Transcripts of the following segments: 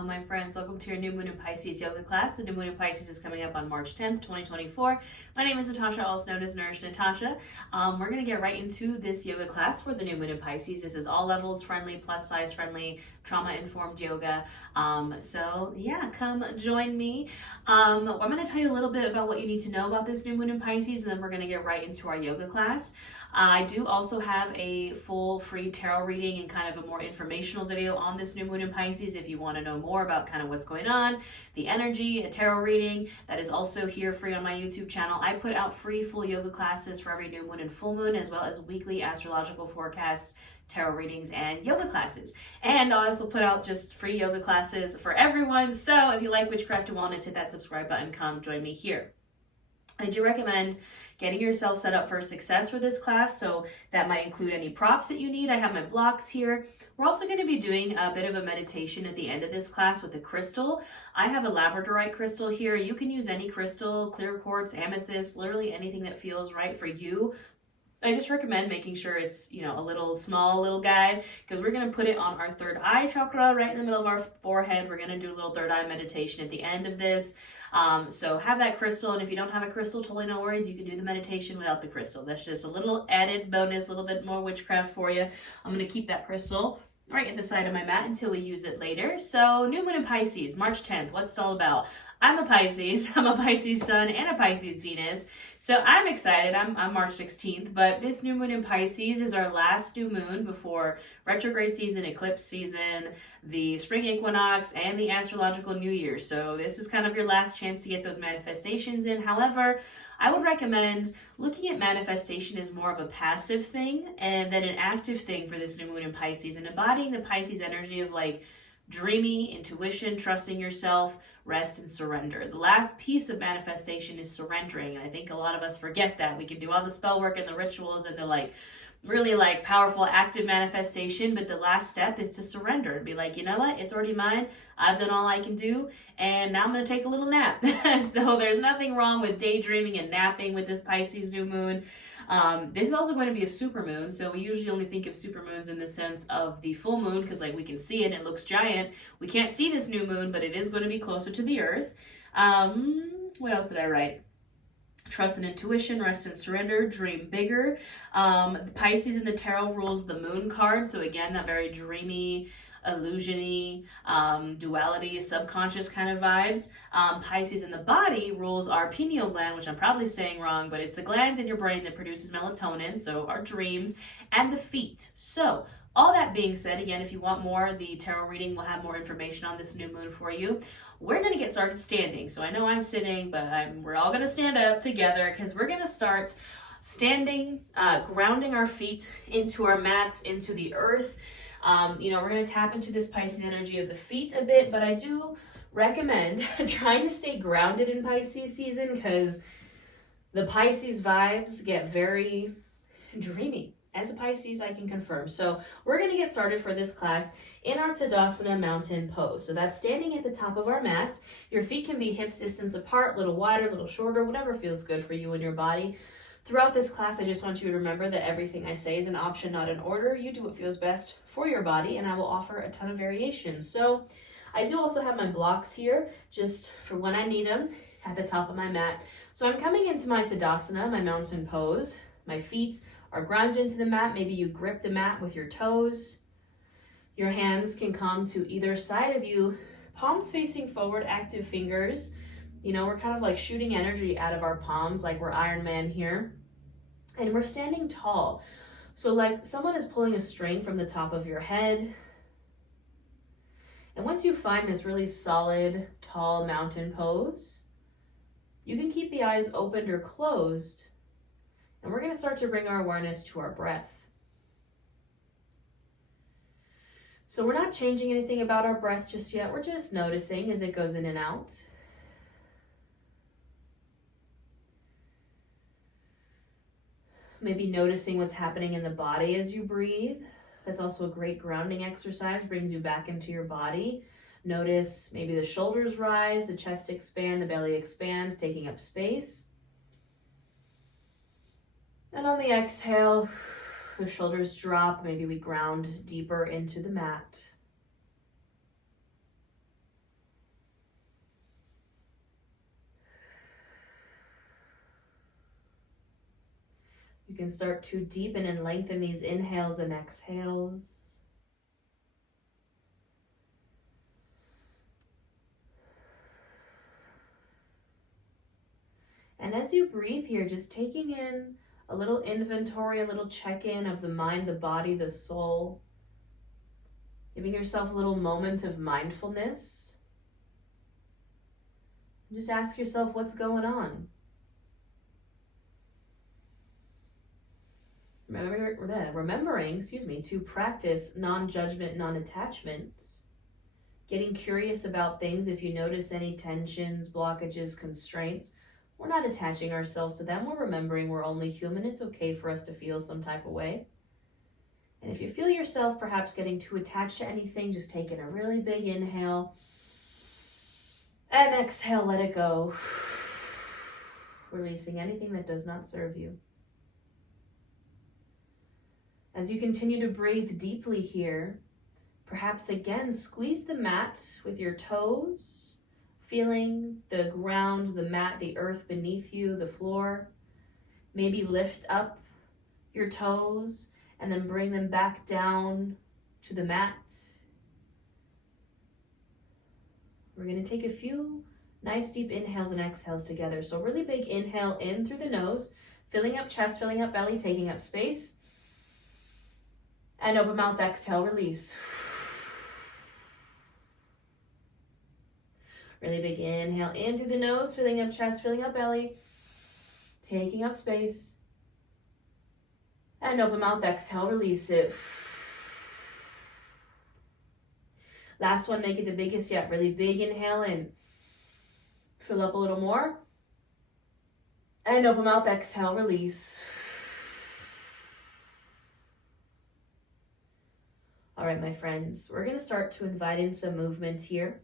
Hello, my friends. Welcome to your New Moon in Pisces yoga class. The New Moon in Pisces is coming up on March 10th, 2024. My name is Natasha, also known as Nourish Natasha. We're going to get right into this yoga class for the New Moon in Pisces. This is all levels friendly, plus size friendly, trauma-informed yoga. So yeah, come join me. I'm going to tell you a little bit about what you need to know about this New Moon in Pisces, and then we're going to get right into our yoga class. I do also have a full free tarot reading and kind of a more informational video on this New Moon in Pisces if you want to know more about kind of what's going on, the energy, a tarot reading that is also here free on my YouTube channel. I put out free full yoga classes for every new moon and full moon, as well as weekly astrological forecasts, tarot readings, and yoga classes. And I also put out just free yoga classes for everyone. So if you like witchcraft and wellness, hit that subscribe button, come join me here. I do recommend getting yourself set up for success for this class, so that might include any props that you need. I have my blocks here. We're also going to be doing a bit of a meditation at the end of this class with a crystal. I have a labradorite crystal here. You can use any crystal, clear quartz, amethyst, literally anything that feels right for you. I just recommend making sure it's, a little small little guy, because we're going to put it on our third eye chakra right in the middle of our forehead. We're going to do a little third eye meditation at the end of this. So have that crystal, and if you don't have a crystal, totally no worries. You can do the meditation without the crystal. That's just a little added bonus, a little bit more witchcraft for you. I'm going to keep that crystal right at the side of my mat until we use it later. So New Moon in Pisces, March 10th, what's it all about? I'm a Pisces. I'm a Pisces Sun and a Pisces Venus. So I'm excited. I'm March 16th, but this New Moon in Pisces is our last new moon before retrograde season, eclipse season, the spring equinox, and the astrological new year. So this is kind of your last chance to get those manifestations in. However, I would recommend looking at manifestation as more of a passive thing and then an active thing for this new moon in Pisces, and embodying the Pisces energy of like dreamy, intuition, trusting yourself, rest, and surrender. The last piece of manifestation is surrendering, and I think a lot of us forget that. We can do all the spell work and the rituals and the really powerful active manifestation, but the last step is to surrender and be like, you know what, it's already mine. I've done all I can do, and now I'm going to take a little nap. So there's nothing wrong with daydreaming and napping with this Pisces new moon. This is also going to be a super moon, so we usually only think of super moons in the sense of the full moon, because we can see it and it looks giant. We can't see this new moon, but it is going to be closer to the earth. What else did I write? Trust and intuition, rest and surrender, dream bigger. The Pisces in the tarot rules the moon card, so again, that very dreamy, illusion-y, duality, subconscious kind of vibes. Pisces in the body rules our pineal gland, which I'm probably saying wrong, but it's the gland in your brain that produces melatonin, so our dreams, and the feet. So all that being said, again, if you want more, the tarot reading will have more information on this new moon for you. We're going to get started standing. So I know I'm sitting, but we're all going to stand up together, because we're going to start standing, grounding our feet into our mats, into the earth. We're going to tap into this Pisces energy of the feet a bit, but I do recommend trying to stay grounded in Pisces season, because the Pisces vibes get very dreamy. As a Pisces, I can confirm. So we're going to get started for this class in our Tadasana mountain pose. So that's standing at the top of our mats. Your feet can be hips distance apart, a little wider, a little shorter, whatever feels good for you and your body. Throughout this class, I just want you to remember that everything I say is an option, not an order. You do what feels best for your body, and I will offer a ton of variations. So I do also have my blocks here, just for when I need them, at the top of my mat. So I'm coming into my Tadasana, my mountain pose. My feet are grounded into the mat. Maybe you grip the mat with your toes. Your hands can come to either side of you, palms facing forward, active fingers. We're kind of like shooting energy out of our palms, like we're Iron Man here. And we're standing tall. So like someone is pulling a string from the top of your head. And once you find this really solid, tall mountain pose, you can keep the eyes opened or closed. And we're going to start to bring our awareness to our breath. So we're not changing anything about our breath just yet. We're just noticing as it goes in and out. Maybe noticing what's happening in the body as you breathe. That's also a great grounding exercise, brings you back into your body. Notice maybe the shoulders rise, the chest expand, the belly expands, taking up space. And on the exhale, the shoulders drop. Maybe we ground deeper into the mat. You can start to deepen and lengthen these inhales and exhales. And as you breathe here, just taking in a little inventory, a little check-in of the mind, the body, the soul. Giving yourself a little moment of mindfulness. Just ask yourself what's going on. Remembering, to practice non-judgment, non-attachment. Getting curious about things. If you notice any tensions, blockages, constraints, we're not attaching ourselves to them. We're remembering we're only human. It's okay for us to feel some type of way. And if you feel yourself perhaps getting too attached to anything, just taking a really big inhale and exhale, let it go. Releasing anything that does not serve you. As you continue to breathe deeply here, perhaps again squeeze the mat with your toes, feeling the ground, the mat, the earth beneath you, the floor. Maybe lift up your toes and then bring them back down to the mat. We're going to take a few nice deep inhales and exhales together. So really big inhale in through the nose, filling up chest, filling up belly, taking up space. And open mouth, exhale, release. Really big inhale in through the nose, filling up chest, filling up belly, taking up space. And open mouth, exhale, release it. Last one, make it the biggest yet. Really big inhale in. Fill up a little more. And open mouth, exhale, release. All right, my friends, we're going to start to invite in some movement here.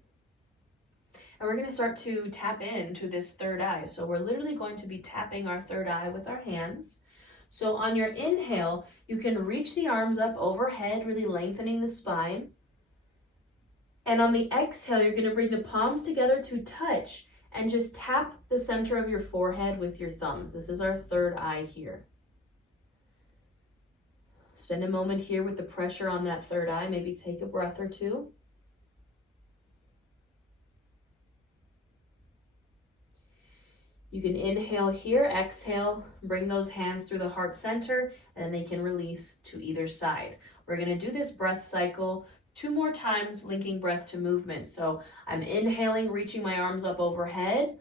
And we're going to start to tap into this third eye. So we're literally going to be tapping our third eye with our hands. So on your inhale, you can reach the arms up overhead, really lengthening the spine. And on the exhale, you're going to bring the palms together to touch and just tap the center of your forehead with your thumbs. This is our third eye here. Spend a moment here with the pressure on that third eye. Maybe take a breath or two. You can inhale here, exhale, bring those hands through the heart center, and then they can release to either side. We're going to do this breath cycle 2 more times, linking breath to movement. So I'm inhaling, reaching my arms up overhead.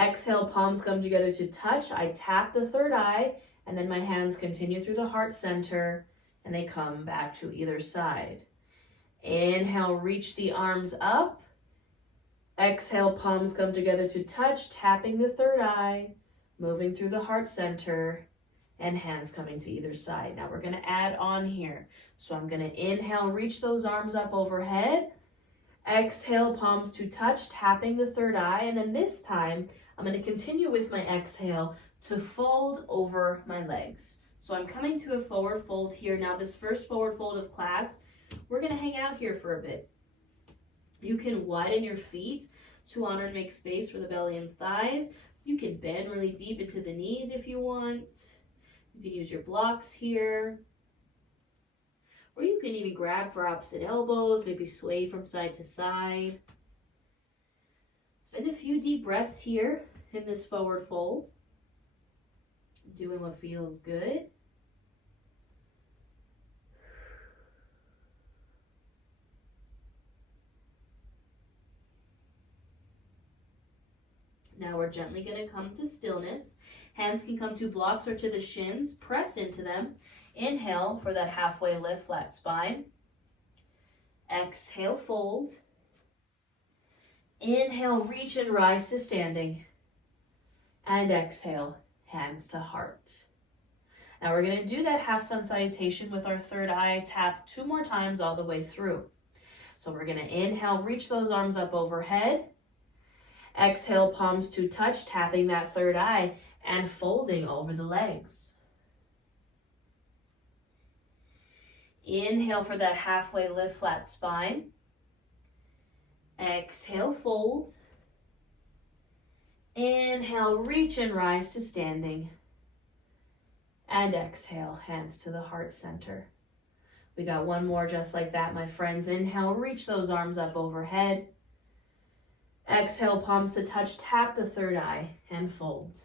Exhale, palms come together to touch. I tap the third eye, and then my hands continue through the heart center, and they come back to either side. Inhale, reach the arms up. Exhale, palms come together to touch, tapping the third eye, moving through the heart center, and hands coming to either side. Now we're going to add on here. So I'm going to inhale, reach those arms up overhead. Exhale, palms to touch, tapping the third eye. And then this time, I'm going to continue with my exhale to fold over my legs. So I'm coming to a forward fold here. Now this first forward fold of class, we're going to hang out here for a bit. You can widen your feet to honor and make space for the belly and thighs. You can bend really deep into the knees if you want. You can use your blocks here. Or you can even grab for opposite elbows, maybe sway from side to side. Spend a few deep breaths here in this forward fold. Doing what feels good. Now we're gently going to come to stillness. Hands can come to blocks or to the shins. Press into them. Inhale for that halfway lift, flat spine. Exhale, fold. Inhale, reach and rise to standing. And exhale, hands to heart. Now we're going to do that half sun salutation with our third eye. Tap 2 more times all the way through. So we're going to inhale, reach those arms up overhead. Exhale, palms to touch, tapping that third eye and folding over the legs. Inhale for that halfway lift, flat spine. Exhale, fold. Inhale, reach and rise to standing. And exhale, hands to the heart center. We got one more just like that, my friends. Inhale, reach those arms up overhead. Exhale, palms to touch, tap the third eye and fold.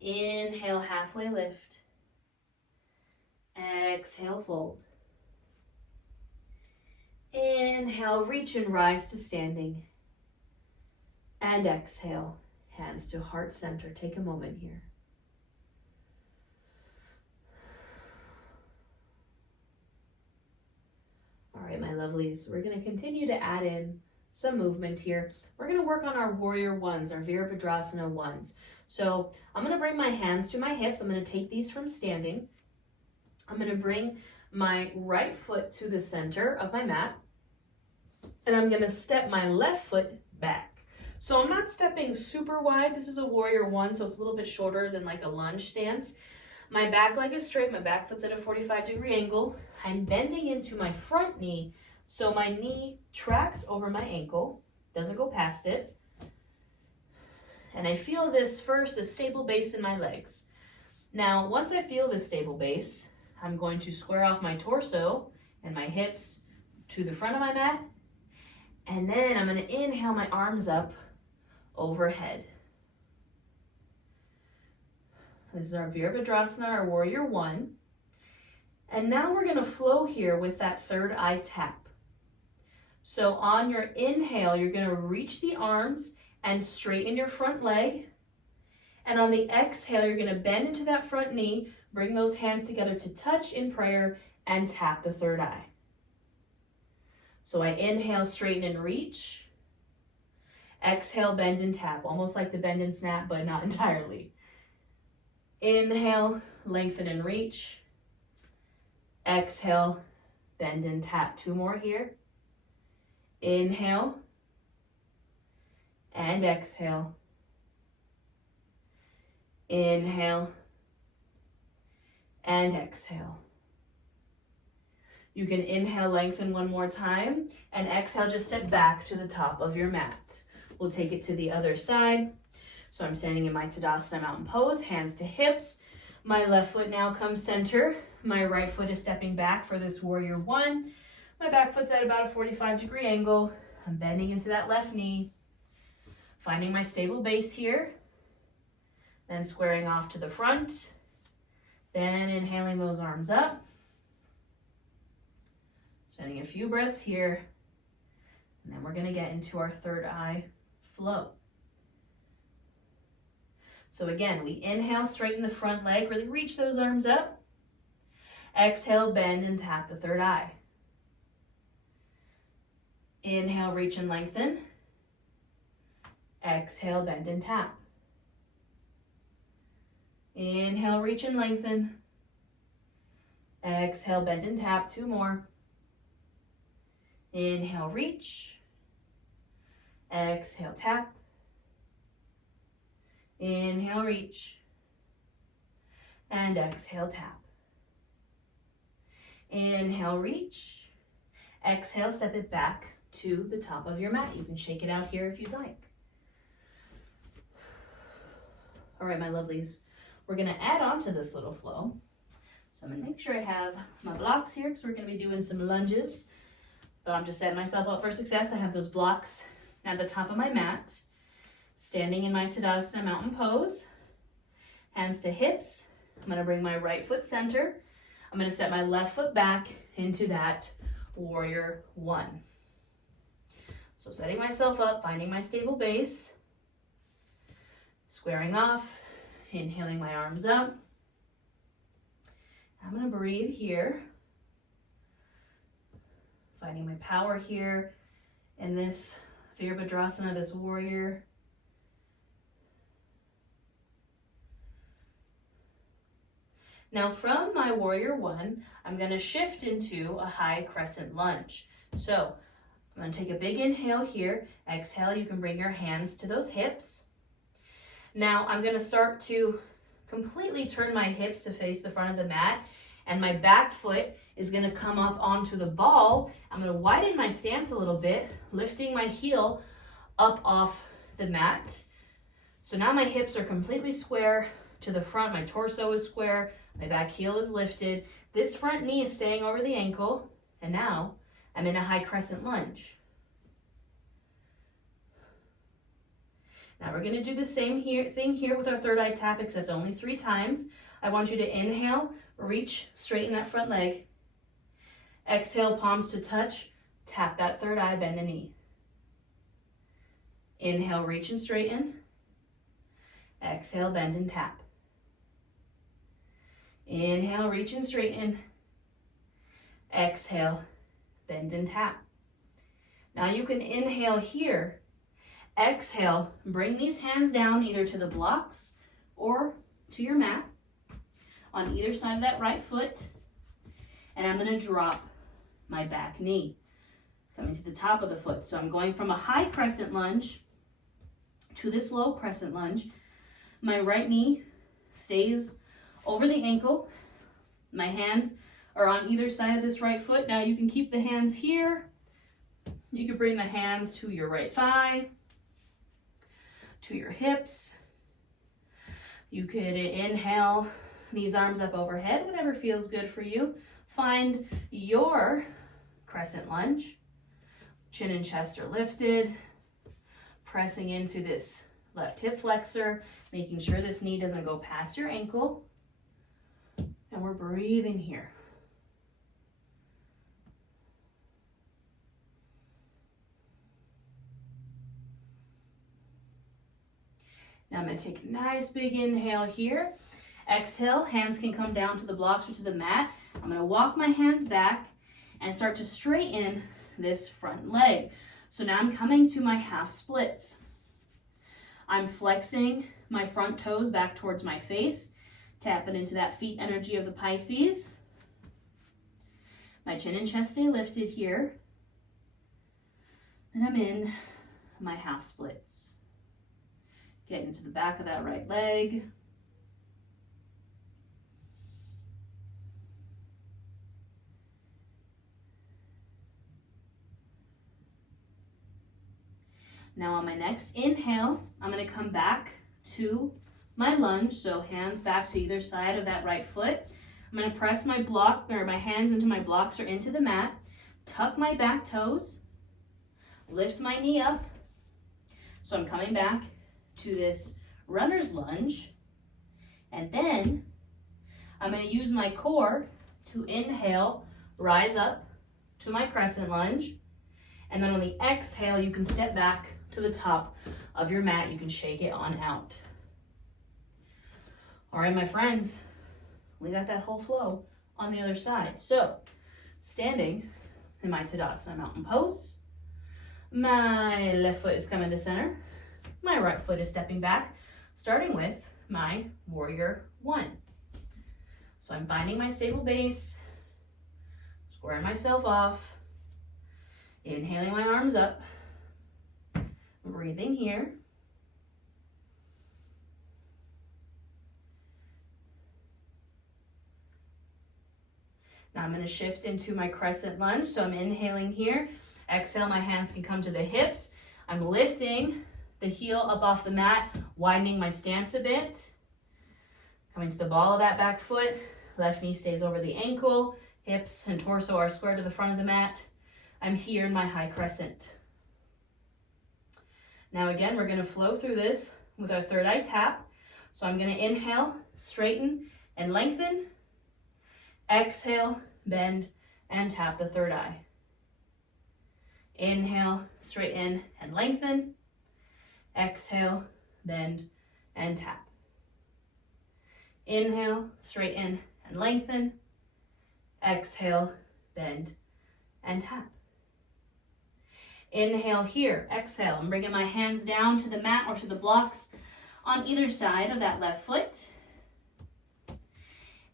Inhale, halfway lift. Exhale, fold. Inhale, reach and rise to standing. And exhale, hands to heart center. Take a moment here. All right, my lovelies, we're going to continue to add in some movement here. We're going to work on our warrior ones, our Virabhadrasana ones. So I'm going to bring my hands to my hips. I'm going to take these from standing. I'm going to bring my right foot to the center of my mat. And I'm going to step my left foot back. So I'm not stepping super wide. This is a warrior one, so it's a little bit shorter than like a lunge stance. My back leg is straight. My back foot's at a 45-degree angle. I'm bending into my front knee, so my knee tracks over my ankle, doesn't go past it. And I feel this first, a stable base in my legs. Now, once I feel this stable base, I'm going to square off my torso and my hips to the front of my mat. And then I'm going to inhale my arms up overhead. This is our Virabhadrasana, our warrior one. And now we're going to flow here with that third eye tap. So on your inhale, you're going to reach the arms and straighten your front leg. And on the exhale, you're going to bend into that front knee, bring those hands together to touch in prayer, and tap the third eye. So I inhale, straighten and reach. Exhale, bend and tap, almost like the bend and snap, but not entirely. Inhale, lengthen and reach. Exhale, bend and tap. Two more here. Inhale and exhale. Inhale and exhale. You can inhale, lengthen one more time, and exhale, just step back to the top of your mat. We'll take it to the other side. So I'm standing in my Tadasana mountain pose, hands to hips. My left foot now comes center. My right foot is stepping back for this warrior one. My back foot's at about a 45-degree angle. I'm bending into that left knee, finding my stable base here, then squaring off to the front, then inhaling those arms up. Spending a few breaths here, and then we're going to get into our third eye flow. So again, we inhale, straighten the front leg, really reach those arms up. Exhale, bend and tap the third eye. Inhale, reach and lengthen. Exhale, bend and tap. Inhale, reach and lengthen. Exhale, bend and tap. Two more. Inhale, reach. Exhale, tap. Inhale, reach. And exhale, tap. Inhale, reach. Exhale, step it back to the top of your mat. You can shake it out here if you'd like. All right, my lovelies. We're going to add on to this little flow. So I'm going to make sure I have my blocks here because we're going to be doing some lunges. But I'm just setting myself up for success. I have those blocks at the top of my mat. Standing in my Tadasana mountain pose. Hands to hips. I'm going to bring my right foot center. I'm going to step my left foot back into that warrior one. So setting myself up, finding my stable base. Squaring off. Inhaling my arms up. I'm going to breathe here. Finding my power here in this Virabhadrasana, this warrior. Now from my warrior one, I'm going to shift into a high crescent lunge. So I'm going to take a big inhale here. Exhale, you can bring your hands to those hips. Now I'm going to start to completely turn my hips to face the front of the mat, and my back foot is going to come up onto the ball. I'm going to widen my stance a little bit, lifting my heel up off the mat. So now my hips are completely square to the front. My torso is square. My back heel is lifted. This front knee is staying over the ankle. And now I'm in a high crescent lunge. Now we're going to do the same thing here with our third eye tap, except only 3 times. I want you to inhale, reach, straighten that front leg. Exhale, palms to touch. Tap that third eye, bend the knee. Inhale, reach and straighten. Exhale, bend and tap. Inhale, reach and straighten. Exhale, bend and tap. Now you can inhale here. Exhale, bring these hands down either to the blocks or to your mat on either side of that right foot. And I'm going to drop my back knee coming to the top of the foot. So I'm going from a high crescent lunge to this low crescent lunge. My right knee stays over the ankle. My hands are on either side of this right foot. Now you can keep the hands here. You can bring the hands to your right thigh, to your hips. You could inhale these arms up overhead, whatever feels good for you. Find your crescent lunge. Chin and chest are lifted. Pressing into this left hip flexor, making sure this knee doesn't go past your ankle. And we're breathing here. Now I'm going to take a nice big inhale here. Exhale, hands can come down to the blocks or to the mat. I'm going to walk my hands back and start to straighten this front leg. So now I'm coming to my half splits. I'm flexing my front toes back towards my face, tapping into that feet energy of the Pisces. My chin and chest stay lifted here. And I'm in my half splits. Getting into the back of that right leg. Now on my next inhale, I'm going to come back to my lunge. So hands back to either side of that right foot. I'm going to press my block or my hands into my blocks or into the mat. Tuck my back toes. Lift my knee up. So I'm coming back to this runner's lunge. And then I'm going to use my core to inhale, rise up to my crescent lunge. And then on the exhale, you can step back to the top of your mat. You can shake it on out. All right, my friends, we got that whole flow on the other side. So standing in my Tadasana mountain pose, my left foot is coming to center. My right foot is stepping back, starting with my warrior 1. So I'm finding my stable base, squaring myself off, inhaling my arms up, breathing here. Now I'm going to shift into my crescent lunge. So I'm inhaling here. Exhale, my hands can come to the hips. I'm lifting the heel up off the mat, widening my stance a bit. Coming to the ball of that back foot. Left knee stays over the ankle. Hips and torso are square to the front of the mat. I'm here in my high crescent. Now again, we're going to flow through this with our third eye tap. So I'm going to inhale, straighten and lengthen. Exhale, bend and tap the third eye. Inhale, straighten and lengthen. Exhale, bend and tap. Inhale, straighten and lengthen. Exhale, bend and tap. Inhale here, exhale. I'm bringing my hands down to the mat or to the blocks on either side of that left foot.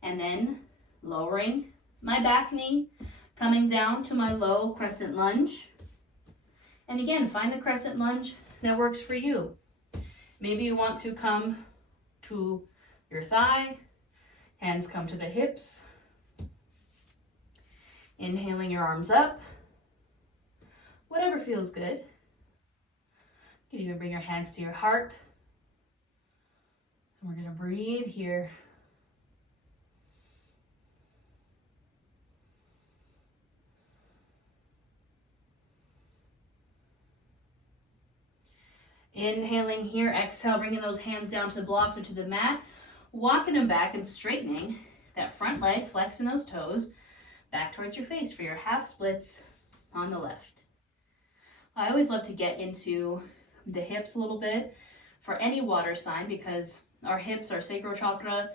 And then lowering my back knee, coming down to my low crescent lunge. And again, find the crescent lunge that works for you. Maybe you want to come to your thigh, hands come to the hips. Inhaling your arms up. Whatever feels good. You can even bring your hands to your heart. We're going to breathe here. Inhaling here, exhale, bringing those hands down to the blocks or to the mat, walking them back and straightening that front leg, flexing those toes back towards your face for your half splits on the left. I always love to get into the hips a little bit for any water sign because our hips, our sacral chakra,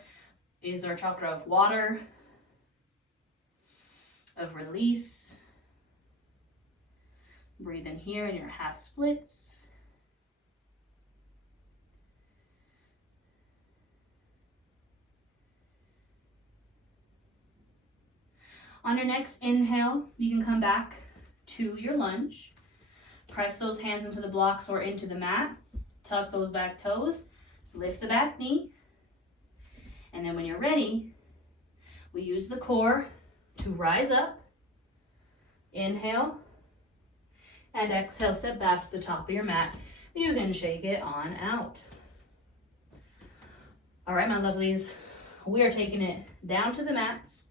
is our chakra of water, of release. Breathe in here in your half splits. On your next inhale, you can come back to your lunge. Press those hands into the blocks or into the mat. Tuck those back toes. Lift the back knee. And then when you're ready, we use the core to rise up. Inhale. And exhale, step back to the top of your mat. You can shake it on out. All right, my lovelies. We are taking it down to the mats.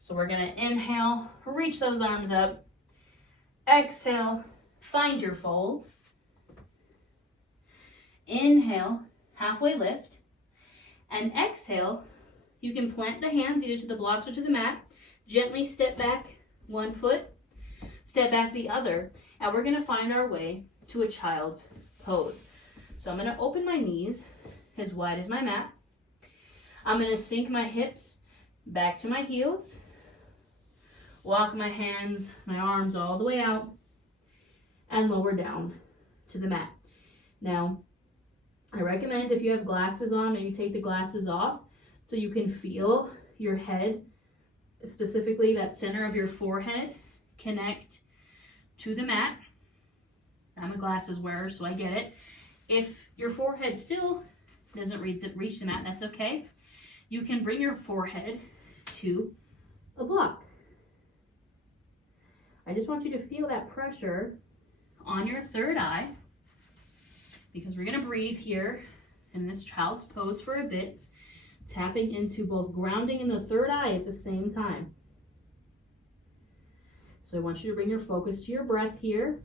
So we're going to inhale, reach those arms up. Exhale, find your fold. Inhale, halfway lift. And exhale, you can plant the hands either to the blocks or to the mat. Gently step back one foot, step back the other. And we're going to find our way to a child's pose. So I'm going to open my knees as wide as my mat. I'm going to sink my hips back to my heels. Walk my hands, my arms all the way out and lower down to the mat. Now, I recommend if you have glasses on, maybe take the glasses off so you can feel your head, specifically that center of your forehead, connect to the mat. I'm a glasses wearer, so I get it. If your forehead still doesn't reach the mat, that's okay. You can bring your forehead to a block. I just want you to feel that pressure on your third eye because we're going to breathe here in this child's pose for a bit, tapping into both grounding and the third eye at the same time. So I want you to bring your focus to your breath here.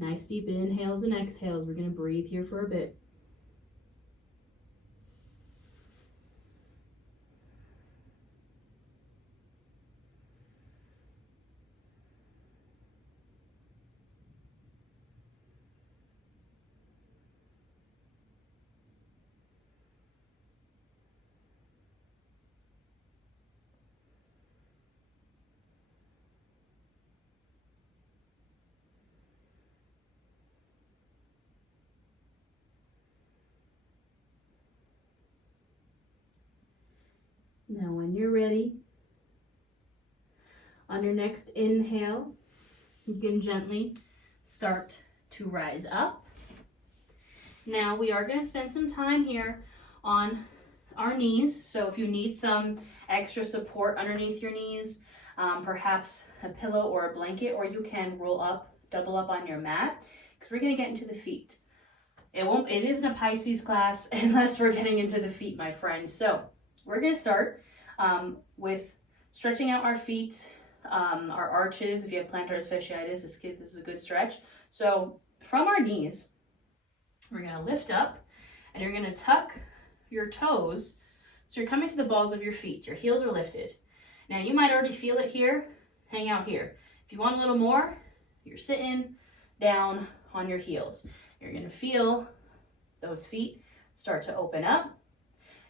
Nice deep inhales and exhales. We're going to breathe here for a bit. Now when you're ready, on your next inhale, you can gently start to rise up. Now we are going to spend some time here on our knees. So if you need some extra support underneath your knees, perhaps a pillow or a blanket, or you can roll up, double up on your mat, because we're going to get into the feet. It isn't a Pisces class unless we're getting into the feet, my friends. So we're going to start with stretching out our feet, our arches. If you have plantar fasciitis, this is a good stretch. So from our knees, we're going to lift up and you're going to tuck your toes. So you're coming to the balls of your feet. Your heels are lifted. Now you might already feel it here. Hang out here. If you want a little more, you're sitting down on your heels. You're going to feel those feet start to open up.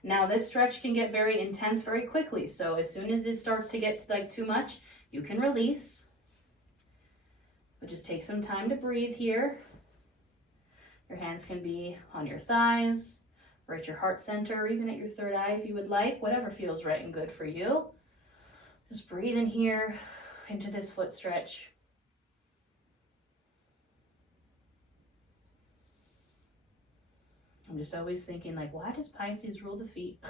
Now this stretch can get very intense very quickly. So as soon as it starts to get like too much, you can release. But just take some time to breathe here. Your hands can be on your thighs, or at your heart center, or even at your third eye if you would like, whatever feels right and good for you. Just breathe in here into this foot stretch. I'm just always thinking, like, why does Pisces rule the feet?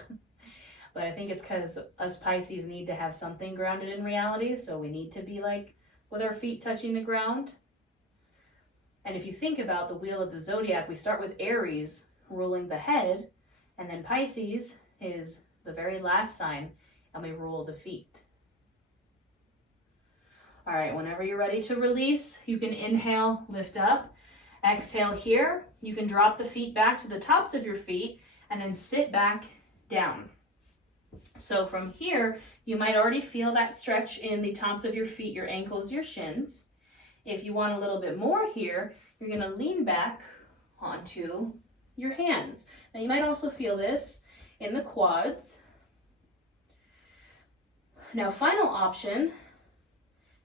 But I think it's because us Pisces need to have something grounded in reality. So we need to be like with our feet touching the ground. And if you think about the wheel of the zodiac, we start with Aries, ruling the head, and then Pisces is the very last sign, and we rule the feet. All right, whenever you're ready to release, you can inhale, lift up. Exhale here. You can drop the feet back to the tops of your feet and then sit back down. So from here, you might already feel that stretch in the tops of your feet, your ankles, your shins. If you want a little bit more here, you're going to lean back onto your hands. Now you might also feel this in the quads. Now, final option,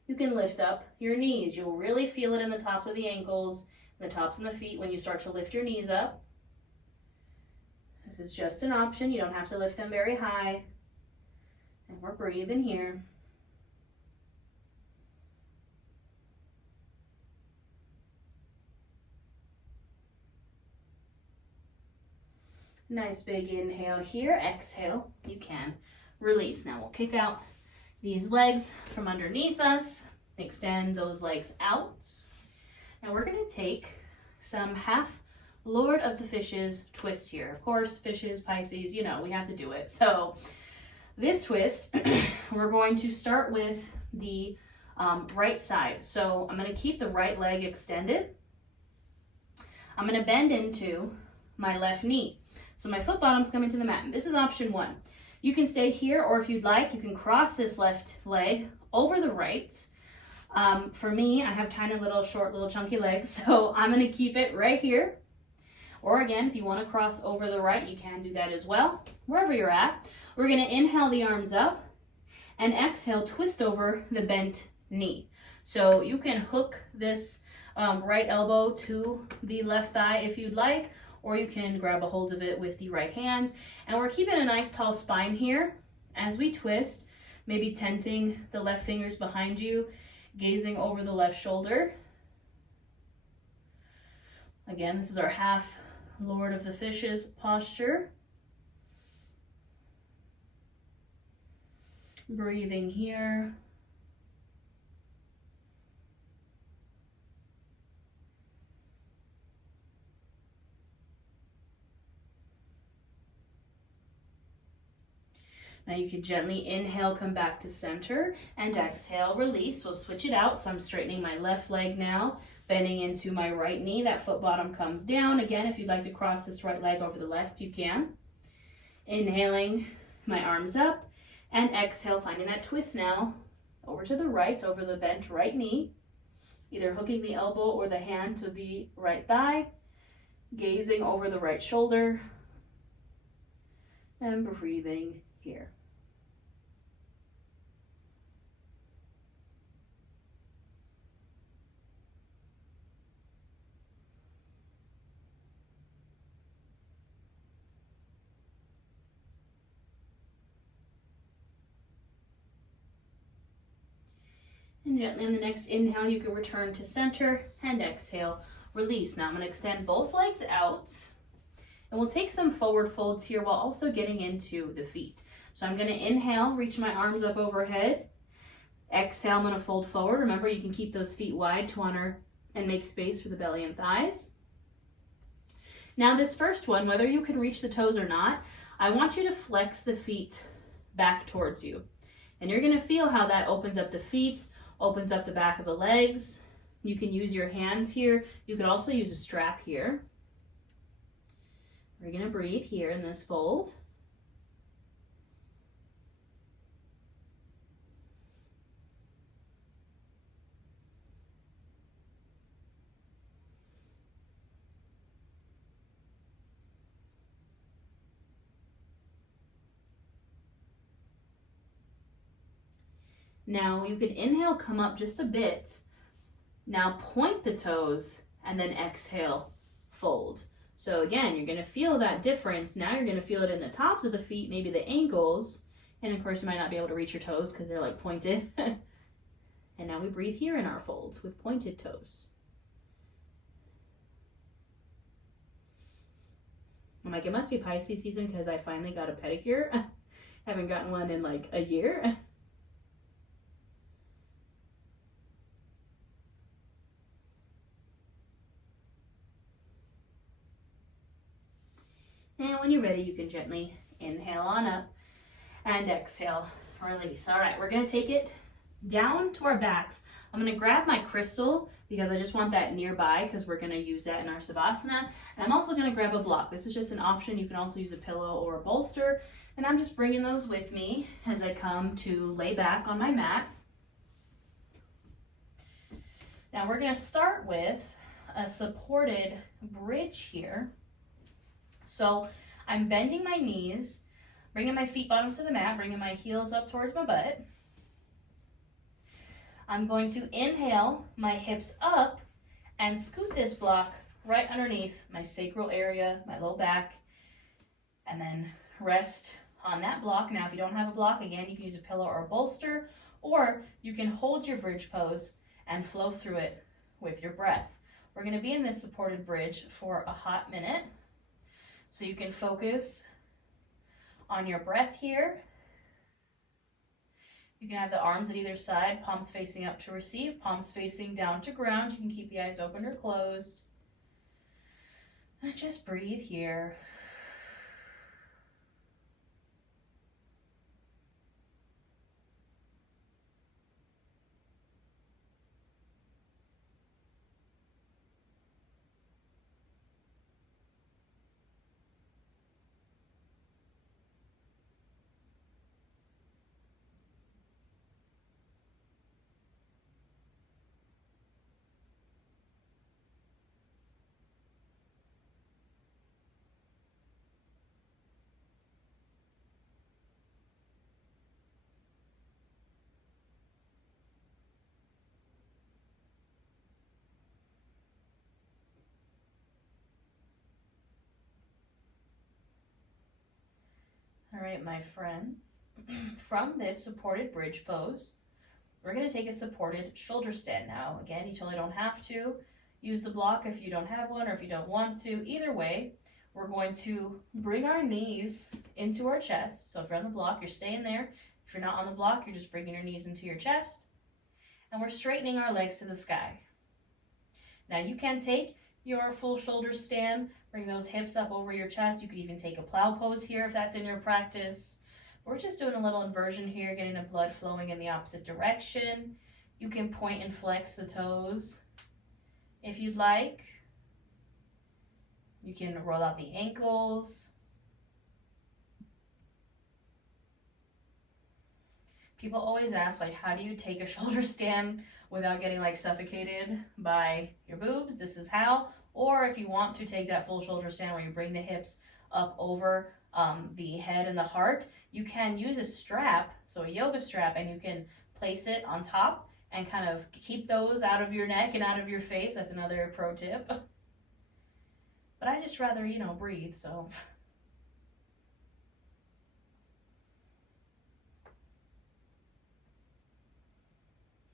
you can lift up your knees. You'll really feel it in the tops of the ankles, the tops of the feet when you start to lift your knees up. This is just an option. You don't have to lift them very high. And we're breathing here. Nice big inhale here. Exhale, you can release. Now we'll kick out these legs from underneath us. Extend those legs out. And we're going to take some half Lord of the Fishes twist here. Of course, fishes, Pisces, you know, we have to do it. So this twist, we're going to start with the right side. So I'm going to keep the right leg extended. I'm going to bend into my left knee. So my foot bottom's coming to the mat. This is option one. You can stay here, or if you'd like, you can cross this left leg over the right. For me, I have tiny little, short, little chunky legs, so I'm going to keep it right here. Or again, if you want to cross over the right, you can do that as well. Wherever you're at, we're going to inhale the arms up and exhale, twist over the bent knee. So you can hook this right elbow to the left thigh if you'd like, or you can grab a hold of it with the right hand. And we're keeping a nice tall spine here as we twist, maybe tenting the left fingers behind you, gazing over the left shoulder. Again, this is our half Lord of the Fishes posture. Breathing here. Now you can gently inhale, come back to center, and exhale, release. We'll switch it out. So I'm straightening my left leg now, bending into my right knee. That foot bottom comes down. Again, if you'd like to cross this right leg over the left, you can. Inhaling, my arms up, and exhale, finding that twist now, over to the right, over the bent right knee, either hooking the elbow or the hand to the right thigh, gazing over the right shoulder, and breathing here. And gently on the next inhale, you can return to center and exhale, release. Now I'm going to extend both legs out, and we'll take some forward folds here while also getting into the feet. So I'm going to inhale, reach my arms up overhead. Exhale, I'm going to fold forward. Remember, you can keep those feet wide to honor and make space for the belly and thighs. Now this first one, whether you can reach the toes or not, I want you to flex the feet back towards you. And you're going to feel how that opens up the feet, opens up the back of the legs. You can use your hands here. You could also use a strap here. We're going to breathe here in this fold. Now you could inhale, come up just a bit. Now point the toes and then exhale, fold. So again, you're going to feel that difference. Now you're going to feel it in the tops of the feet, maybe the ankles. And of course you might not be able to reach your toes because they're like pointed. And now we breathe here in our folds with pointed toes. I'm like, it must be Pisces season because I finally got a pedicure. Haven't gotten one in like a year. And when you're ready, you can gently inhale on up and exhale, release. All right, we're gonna take it down to our backs. I'm gonna grab my crystal because I just want that nearby because we're gonna use that in our Savasana. And I'm also gonna grab a block. This is just an option. You can also use a pillow or a bolster. And I'm just bringing those with me as I come to lay back on my mat. Now we're gonna start with a supported bridge here. So I'm bending my knees, bringing my feet bottoms to the mat, bringing my heels up towards my butt. I'm going to inhale my hips up and scoot this block right underneath my sacral area, my low back, and then rest on that block. Now, if you don't have a block, again, you can use a pillow or a bolster, or you can hold your bridge pose and flow through it with your breath. We're going to be in this supported bridge for a hot minute, so you can focus on your breath here. You can have the arms at either side, palms facing up to receive, palms facing down to ground. You can keep the eyes open or closed. And just breathe here. All right, my friends, from this supported bridge pose, we're going to take a supported shoulder stand now. Again, you totally don't have to use the block if you don't have one or if you don't want to. Either way, we're going to bring our knees into our chest. So if you're on the block, you're staying there. If you're not on the block, you're just bringing your knees into your chest. And we're straightening our legs to the sky. Now you can take your full shoulder stand, bring those hips up over your chest. You could even take a plow pose here if that's in your practice. We're just doing a little inversion here, getting the blood flowing in the opposite direction. You can point and flex the toes if you'd like. You can roll out the ankles. People always ask, like, how do you take a shoulder stand without getting like suffocated by your boobs? This is how. Or if you want to take that full shoulder stand where you bring the hips up over the head and the heart, you can use a strap, so a yoga strap, and you can place it on top and kind of keep those out of your neck and out of your face. That's another pro tip. But I just rather, breathe, so.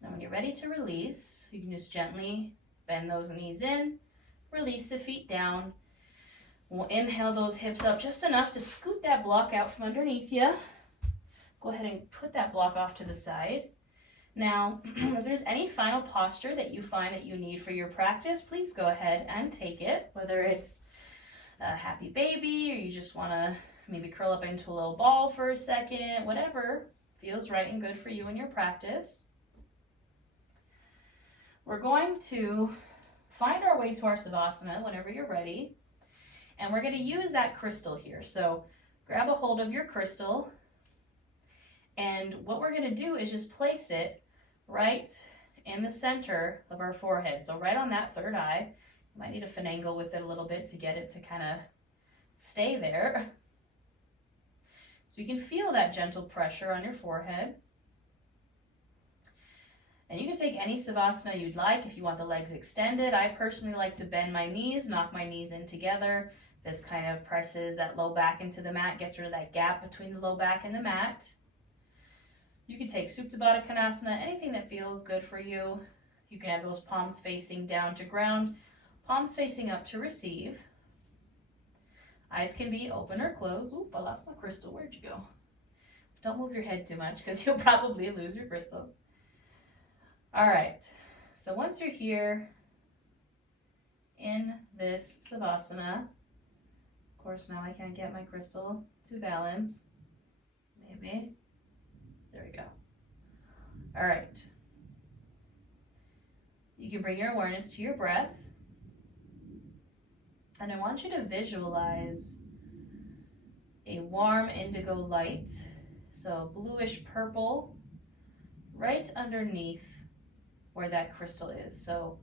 Now when you're ready to release, you can just gently bend those knees in, release the feet down. We'll inhale those hips up just enough to scoot that block out from underneath you. Go ahead and put that block off to the side. Now, if there's any final posture that you find that you need for your practice, please go ahead and take it. Whether it's a happy baby or you just want to maybe curl up into a little ball for a second, whatever feels right and good for you in your practice. We're going to find our way to our Savasana whenever you're ready. And we're going to use that crystal here. So grab a hold of your crystal. And what we're going to do is just place it right in the center of our forehead. So right on that third eye. You might need to finagle with it a little bit to get it to kind of stay there. So you can feel that gentle pressure on your forehead. And you can take any Savasana you'd like if you want the legs extended. I personally like to bend my knees, knock my knees in together. This kind of presses that low back into the mat, gets rid of that gap between the low back and the mat. You can take Supta Baddha Konasana, anything that feels good for you. You can have those palms facing down to ground, palms facing up to receive. Eyes can be open or closed. Oop, I lost my crystal. Where'd you go? Don't move your head too much because you'll probably lose your crystal. All right, so once you're here in this Savasana, Of course, now I can't get my crystal to balance. Maybe. There we go. All right. You can bring your awareness to your breath. And I want you to visualize a warm indigo light, so bluish purple, right underneath where that crystal is. So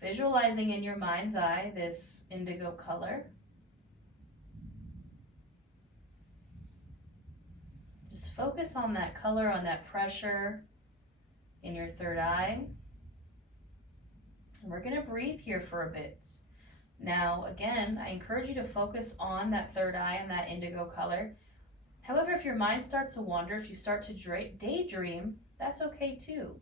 visualizing in your mind's eye this indigo color. Just focus on that color, on that pressure in your third eye. And we're going to breathe here for a bit. Now, again, I encourage you to focus on that third eye and that indigo color. However, if your mind starts to wander, if you start to daydream, that's okay too.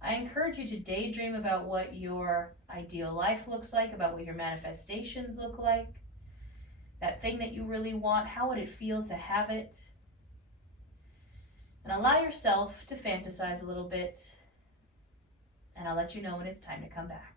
I encourage you to daydream about what your ideal life looks like, about what your manifestations look like, that thing that you really want, how would it feel to have it? And allow yourself to fantasize a little bit, and I'll let you know when it's time to come back.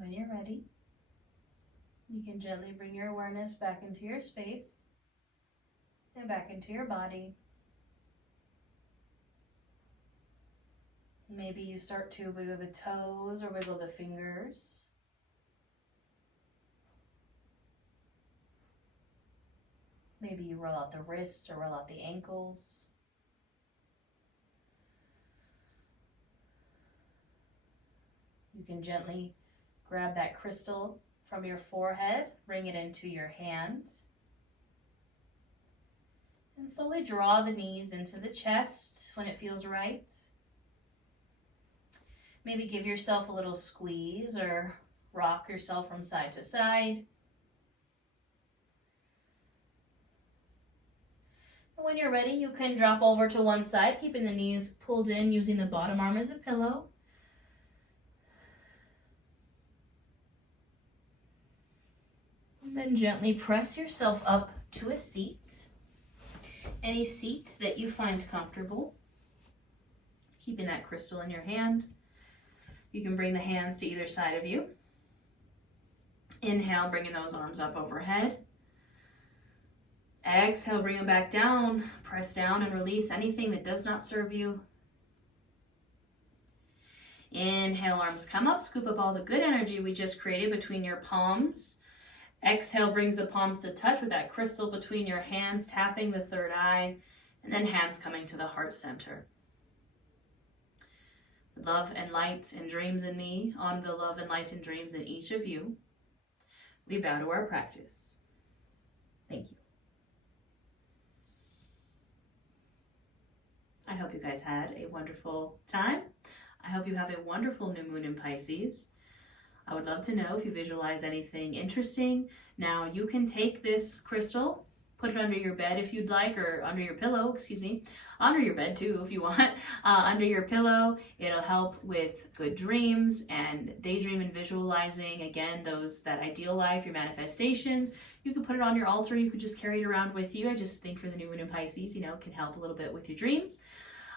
When you're ready, you can gently bring your awareness back into your space and back into your body. Maybe you start to wiggle the toes or wiggle the fingers. Maybe you roll out the wrists or roll out the ankles. You can gently grab that crystal from your forehead, bring it into your hand, and slowly draw the knees into the chest when it feels right. Maybe give yourself a little squeeze or rock yourself from side to side. And when you're ready, you can drop over to one side, keeping the knees pulled in, using the bottom arm as a pillow. And then gently press yourself up to a seat. Any seat that you find comfortable. Keeping that crystal in your hand. You can bring the hands to either side of you. Inhale, bringing those arms up overhead. Exhale, bring them back down. Press down and release anything that does not serve you. Inhale, arms come up. Scoop up all the good energy we just created between your palms. Exhale brings the palms to touch with that crystal between your hands, tapping the third eye, and then hands coming to the heart center. Love and light and dreams in me, on the love and light and dreams in each of you. We bow to our practice. Thank you. I hope you guys had a wonderful time. I hope you have a wonderful new moon in Pisces. I would love to know if you visualize anything interesting. Now, you can take this crystal, put it under your bed if you'd like, or under your pillow, under your bed too if you want, under your pillow. It'll help with good dreams and daydream and visualizing. Again, that ideal life, your manifestations. You could put it on your altar. You could just carry it around with you. I just think for the new moon in Pisces, can help a little bit with your dreams.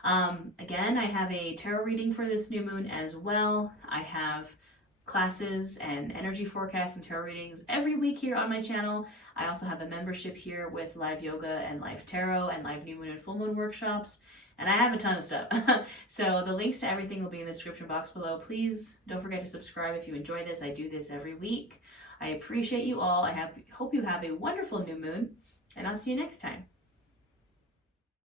Again, I have a tarot reading for this new moon as well. I have classes and energy forecasts and tarot readings every week here on my channel. I also have a membership here with live yoga and live tarot and live new moon and full moon workshops. And I have a ton of stuff. So the links to everything will be in the description box below. Please don't forget to subscribe if you enjoy this. I do this every week. I appreciate you all. I hope you have a wonderful new moon, and I'll see you next time.